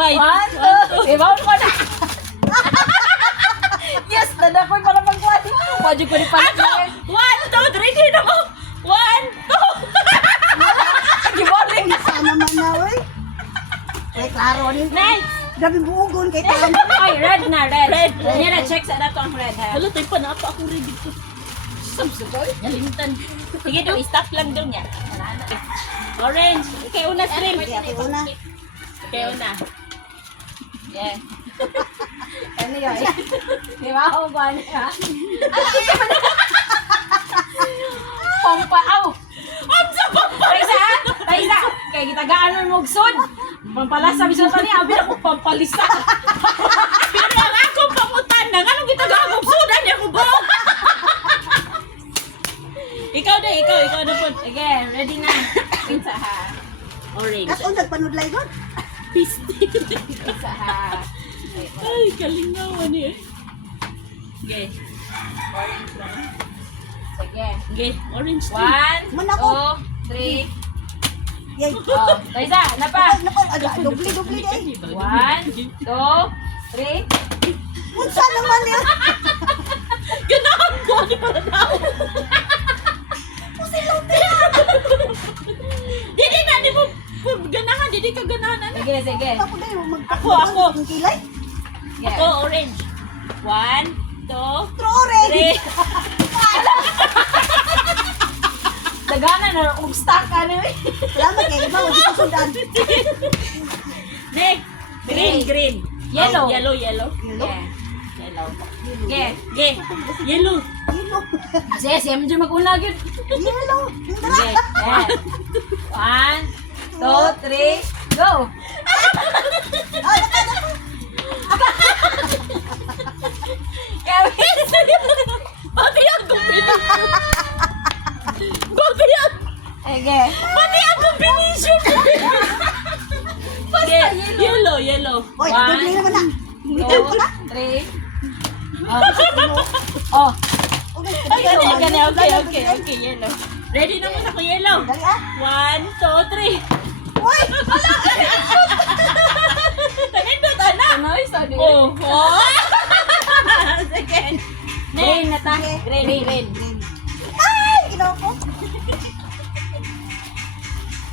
White. 1, 2. Ibaw ko na. Yes, nadakoy para magkuhan. Wadi ko ni pala. 1, 2, 3, di na mo. 1, 2. Giboling. Sana man na, oy. Eh, klaro ni. Next. Grabe buugon kay Tan. Ay, red na, red. Red. Yan na, check sa dato ang red, ha? Hala, tayo pa na ako ready ko. Subsugoy. Nalimtan. Sige daw, stop lang daw niya. Orange. Ikaw una, stream. Kaya ako una. Ikaw una. Yeah. Ano yun? Di ba ako ba niya? Pampaw! Amsa pa pa! Taisa! Kaya gitagaan mo magsud. Pampalasa, bisota niya. Abi ako pampalisa. Pero ang akong pamutan na, anong gitagagog? Sudan niya ko ba? Ikaw na po. Sige, ready na. Pizza ha. Orange. Kaso nagpanudlay doon. Pisti. Pizza ha. Ay, kalingawan eh. Okay. Orange lang. Sige. Okay, orange stream. 1, Man ako. 2, 3. Yay. Oh, Taisa, na pa. Nako, dubli day. 1, 2, 3. Unsa naman yan? Ganahan ko, di pa na tao. Didi na, di mo ganahan, didi ka ganahan. Ano? Sige, sige. Ako day, Ako. Ang kilay. Yeah. Ako, orange. 1, 2, Trore. 3. Dagana na kung stock ka na eh. Salamat kay iba, wala ko sundan. Next. Green. Yellow. Oh, yellow. Yellow. Yeah. Yellow. Okay. Okay. Yellow. Yellow. Sige, siya medyo mag-una yun. Yellow. Okay. Yeah. 1, 2, 3, go! Kevin! Pati ang combination. Pati ang Okay. combination. Okay. Yellow. Oy, One. dubli naman na. 2, 3. Oh. Ay, okay, yellow. Ready na mo sa ko yellow. Dali ah. 1, 2, 3. Uy! Tanindot, ana. Ano isa din? Oh. Sige. Green na ta. Green. Ay! Ginawa ko.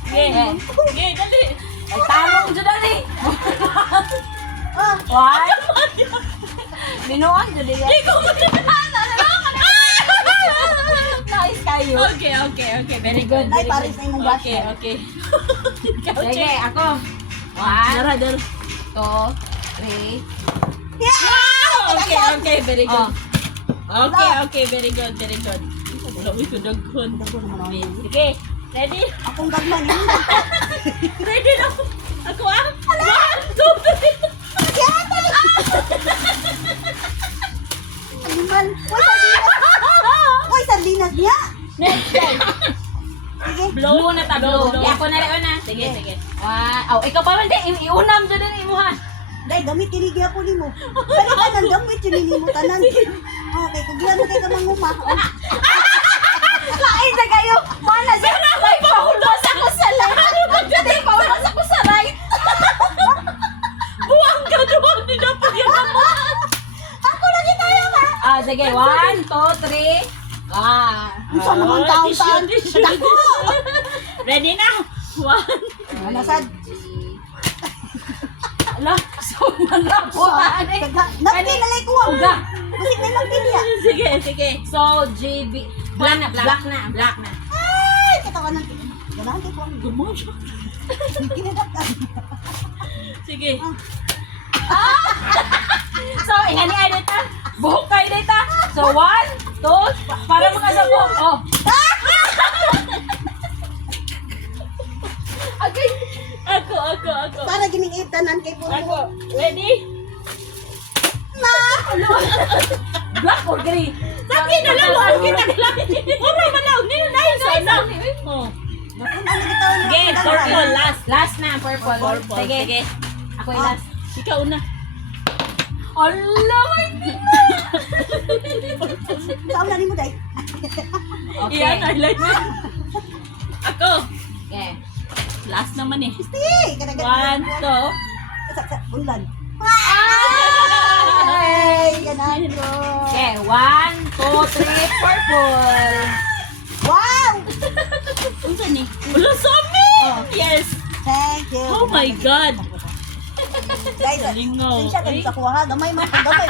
Okay, dali. Ay, talong dyan dali. Ah, One. Binuan dyan dali. Di ko Nice kayo. Okay. Very good. Nay, pares na yung brush. Okay. Ikaw, Sige, check. ako. 1, Dara. 2, 3. yeah! Okay, very Oh. good. Okay, very good. Wala, uy, kadaghon. Sige, ready? Akong gagman yun. Ready na ako. Ako ah. 1, 2, 3. Animal. Uy, sardinas niya. Next time. Sige. Blue na ta, blue. Blue. Ako na rin na. Sige. Oh, ikaw pa man din. Iunam dyan din imo ha. Dahil gamit kinigi ako ni mo. Balikan ng gamit yun ni mo tanan. Okay, kugyan na kayo ka manguma. Lain na kayo. Mana siya. May pahulos ako sa left. Hindi, pahulos ako sa right. Buwang ka doon. Hindi na pa yan naman. Ako lagi tayo ba? Sige. 1, 2, 3. Unsa naman taon-taon? Tissue. Dako. Ready na. 1. Nasad. Ala, so manlaputan eh. Nagti na lang ko. Uga. Kasi may nagti niya. Sige. So, JB. Black na. Ay, katawan ng ganahan ko. Gumawa siya. Kinadakan. Sige. So, ingani ay data. Buhok kayo data. So, 1, 2, para makasa buhok. Oh. Okay. Ako. Para gining tanan kay Puro. Ako. Ready? Na! Black or green? Sabi na lang. Ano kita lang? Ura na lang. Nice. Oh. Naku, ano gitaw na? Sige, purple. Last na, purple. Purple. Sige. Ako yung last. Ikaw na. Allah, my Saan na rin mo, day? Okay. Iyan, highlight mo. Ako. Okay. Last naman eh. Stay! 1, 2. sa ulan. Ay, ganan ko. Okay, 1, 2, 3, purple. Wow! Unsa ni? Wala sa amin! Yes! Thank you. Oh my God! Guys, Lingaw. siya kayo sa kuha. Gamay man kung gamay.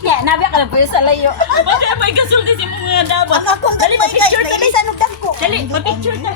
Yeah, nabiya ka lang po sa layo. Bakit may kasulti si mga dapat? Ang akong Dali, gamay guys. pa-picture, dali. May isa nung dagko. Dali, pa-picture na.